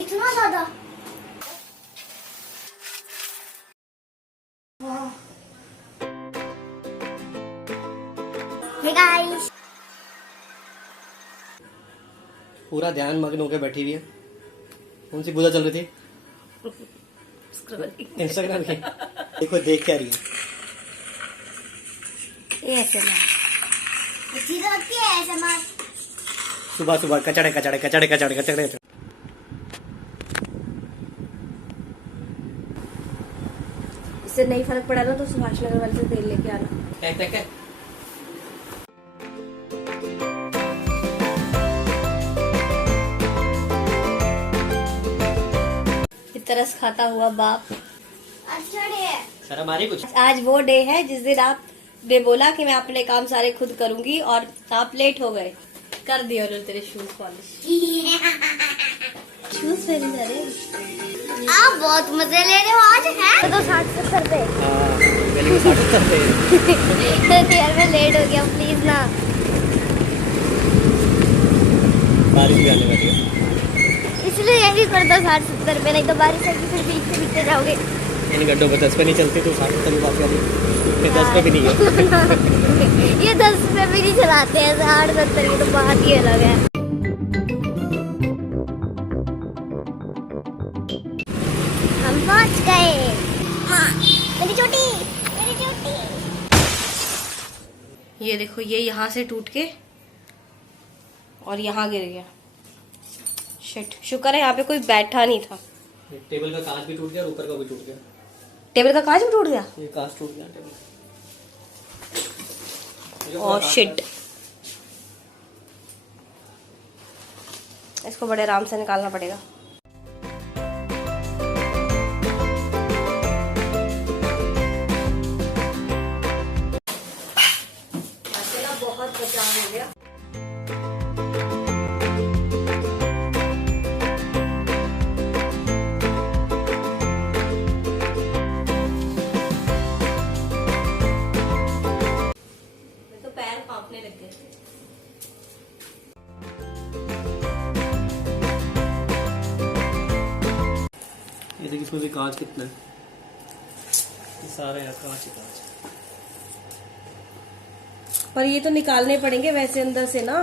इतना ज्यादा। Hey guys, पूरा ध्यान मग्न होकर बैठी हुई है। कौन सी पूजा चल रही थी? इंस्टाग्राम की। देखो देख क्या रही है। ऐसे मार होती है, ऐसे मार। सुबह सुबह कचड़े कचड़े कचड़े कचड़े कचड़े। इससे नहीं फर्क पड़ा ना तो सुभाष नगर वाले से तेल लेके आना। क्या तरस खाता हुआ बाप। अच्छा डे है। शर्म आ रही कुछ? आज वो डे है जिस दिन आपने बोला कि मैं अपने काम सारे खुद करूंगी और आप लेट हो गए। कर दिया उन्होंने तेरे शूज पॉलिश। शूज पहन जा रहे। आप बहुत मजे ले रहे हो आज, है तो 60-70 पे। यार मैं लेट हो गया, प्लीज ना। बारिश भी आने वाली है, इसलिए यही कर दो 60-70 पे, नहीं तो बारिश आएगी फिर भीगते भीगते जाओगे। इन गड्ढों पर 10 पे नहीं चलती तो 60 की बात कर रही है। 10 पे भी नहीं है। ये 10 पे भी नहीं चलाते हैं, 60-70 की तो बात ही अलग है। हम पहुंच गए। मेरी चोटी, मेरी चोटी। ये देखो, ये यहाँ से टूट के और यहाँ गिर गया। शिट, शुक्र है यहाँ पे कोई बैठा नहीं था। टेबल का कांच भी टूट गया और ऊपर का भी टूट गया। टेबल का कांच भी टूट गया। ये कांच टूट गया टेबल। और शिट, इसको बड़े आराम से निकालना पड़ेगा। बहुत बचाव हो गया। कांपने लग गए। ये देखिए इसमें भी कांच कितना है। ये सारे यहाँ कांच ही कांच। पर ये तो निकालने पड़ेंगे वैसे अंदर से ना।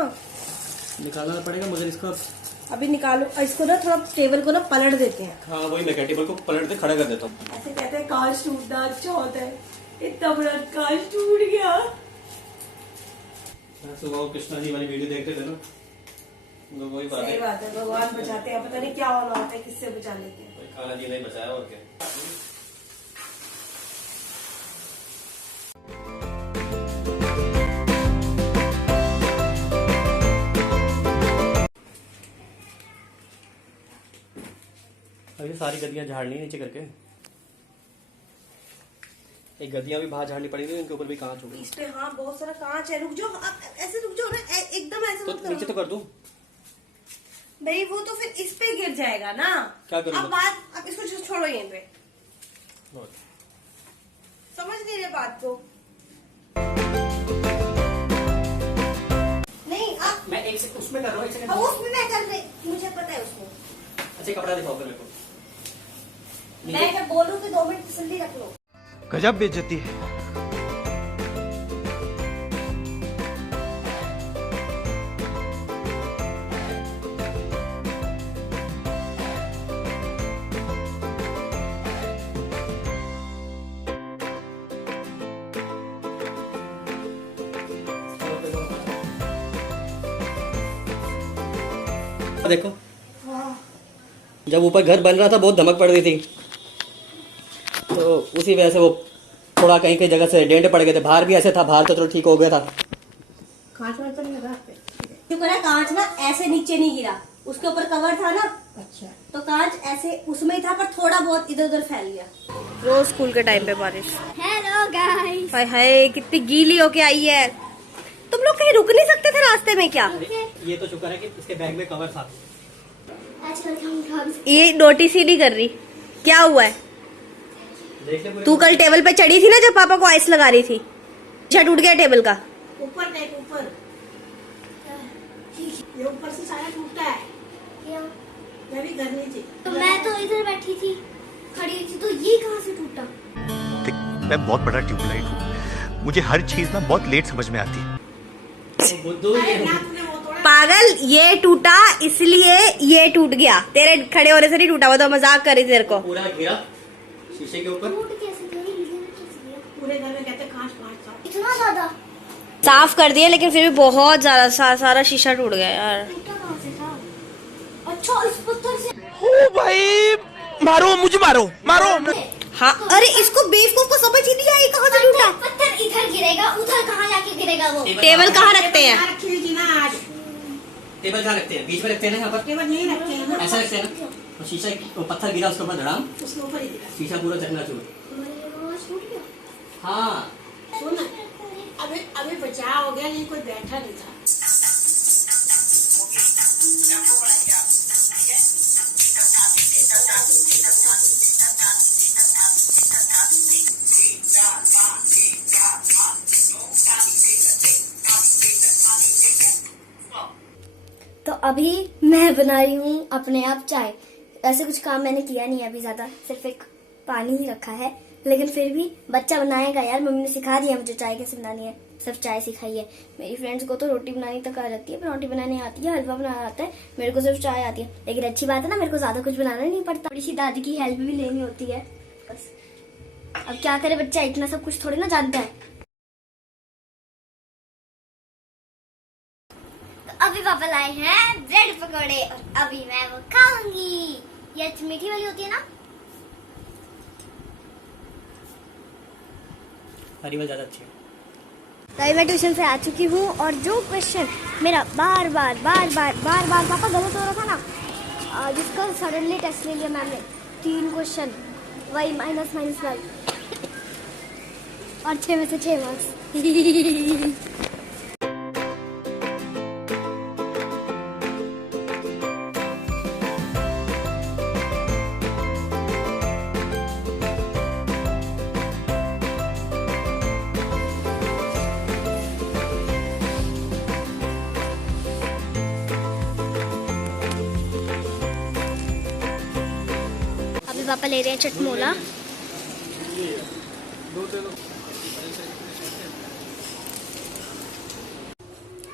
निकालना पड़ेगा मगर इसका अभी निकालो। इसको ना थोड़ा टेबल को ना पलट देते हैं। हाँ वही मैं टेबल को पलट के खड़ा कर देता हूँ। ऐसे कहते हैं कांच टूटना अच्छा होता है। इतना बड़ा कांच टूट गया। सुबह वो कृष्णा जी वाली वीडियो देखते थे ना, तो वही बात है। सही बात है, भगवान बचाते हैं। पता नहीं क्या होना होता है, किससे बचा लेते हैं। कोई खाना जी नहीं बचाया और क्या। अभी सारी गद्दियां झाड़नी है नीचे करके। एक गद्दियां भी बाहर झाड़नी पड़ेगी, इनके ऊपर भी कांच होगा। इस पे हाँ बहुत सारा कांच है। रुक जाओ, आप ऐसे रुक जाओ ना, एकदम ऐसे तो मत करो। नीचे तो कर दूं भाई वो तो फिर इस पे गिर जाएगा ना। क्या करूं? अब इसको छोड़ो यहीं पे। समझ नहीं रहे बात को। नहीं आप मैं एक से उसमें कर रहा हूँ, एक सेकंड। उसमें मैं कर रही, मुझे पता है उसमें। अच्छा कपड़ा दिखाओ मेरे को। मैं जब बोलूँ कि 2 मिनट तसल्ली रख लो। गजब बेइज्जती है। देखो जब ऊपर घर बन रहा था बहुत धमक पड़ रही थी, तो उसी वजह से वो थोड़ा कहीं कहीं जगह से डेंट पड़ गए थे। बाहर भी ऐसे था, बाहर तो चलो ठीक हो गया था। कांच में तो नहीं लगा पे। शुक्र है कांच ना ऐसे नीचे नहीं गिरा, उसके ऊपर कवर था ना। अच्छा तो कांच ऐसे उसमें ही था, पर थोड़ा बहुत इधर उधर फैल गया। रोज स्कूल के टाइम पे बारिश। Hello guys. हाय हाय कितनी गीली होके आई है। तुम लोग कहीं रुक नहीं सकते थे रास्ते में क्या? ये तो शुक्र है कि इसके बैग में कवर था। ये नोटिस ही नहीं कर रही। क्या हुआ है? तू कल टेबल पे चढ़ी थी ना जब पापा को आइस लगा रही थी। अच्छा टूट गया टेबल का। ऊपर देख, ऊपर ये ऊपर से सारा टूटा है। भी घर में थी तो मैं तो इधर बैठी थी, खड़ी हुई थी, तो ये कहाँ से टूटा? देख, मैं बहुत बड़ा ट्यूबलाइट हूँ, मुझे हर चीज ना बहुत लेट समझ में आती है। तो बुद्धू ये पागल, ये टूटा इसलिए ये टूट गया, तेरे खड़े होने से नहीं टूटा, वो तो मजाक कर रही थी तेरे को। पूरा गिरा शीशे के ऊपर। टूट कैसे गई? गिरा कैसे गया? पूरे घर में कहते कांच कांच था। इतना ज्यादा साफ कर दिया लेकिन फिर भी बहुत ज्यादा सारा शीशा टूट गया यार। टूटा कहाँ से था? अच्छा, इस पत्थर से। ओ भाई, मारो मुझे, मारो मारो। हाँ, अरे इसको बेवकूफ को समझ ही नहीं आई कहाँ से टूटा। पत्थर इधर गिरेगा, उधर कहाँ जाके गिरेगा वो? टेबल कहाँ रखते हैं? टेबल कहाँ रखते हैं? बीच में रखते हैं ना, यहाँ पर टेबल नहीं रखते हैं, ऐसा रखते हैं ना। और शीशा वो पत्थर गिरा उसके ऊपर धड़ाम, उसके ऊपर ही गिरा। शीशा पूरा चकनाचूर। टूट गया। हाँ सुन, अभी बचाव हो गया, लेकिन कोई बैठा नहीं था। तो अभी मैं बना रही हूँ अपने आप चाय। ऐसे कुछ काम मैंने किया नहीं है अभी ज्यादा, सिर्फ एक पानी ही रखा है, लेकिन फिर भी बच्चा बनाएगा यार। मम्मी ने सिखा दिया मुझे चाय कैसे बनानी है, सिर्फ चाय सिखाई है। मेरी फ्रेंड्स को तो रोटी बनानी तक आ जाती है, रोटी बनाने आती है, हलवा बनाना आता है, मेरे को सिर्फ चाय आती है। लेकिन अच्छी बात है ना, मेरे को ज्यादा कुछ बनाना नहीं पड़ता, थोड़ी सी दादी की हेल्प भी लेनी होती है बस। अब क्या करे बच्चा, इतना सब कुछ थोड़ी ना जानता है। अभी पापा लाए हैं ब्रेड पकौड़े और अभी मैं वो खाऊंगी। ये मीठी वाली होती है ना? हरी वाली ज्यादा अच्छी है। तो अभी मैं ट्यूशन से आ चुकी हूँ और जो क्वेश्चन मेरा बार बार पापा गलत हो रहा था ना, जिसका सडनली टेस्ट ले लिया मैम ने, 3 क्वेश्चन वही माइनस वाई और 6 में से 6 मार्क्स। पापा ले रहे हैं चटमोला।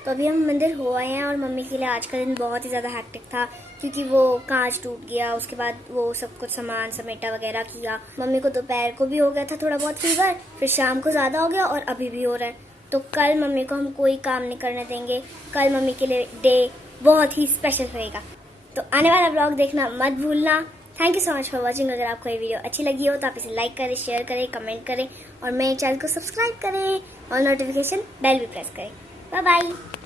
तो अभी हम मंदिर हो आए हैं और मम्मी के लिए आज का दिन बहुत ही ज़्यादा हैक्टिक था, क्योंकि वो कांच टूट गया, उसके बाद वो सब कुछ सामान समेटा वगैरह किया। मम्मी को दोपहर को भी हो गया था थोड़ा बहुत फीवर, फिर शाम को ज़्यादा हो गया और अभी भी हो रहा है। तो कल मम्मी को हम कोई काम नहीं करने देंगे, कल मम्मी के लिए डे बहुत ही स्पेशल रहेगा। तो आने वाला ब्लॉग देखना मत भूलना। Thank you so much for watching. अगर आपको ये वीडियो अच्छी लगी हो तो आप इसे लाइक करें, शेयर करें, कमेंट करें और मेरे चैनल को सब्सक्राइब करें और नोटिफिकेशन बेल भी प्रेस करें। Bye bye.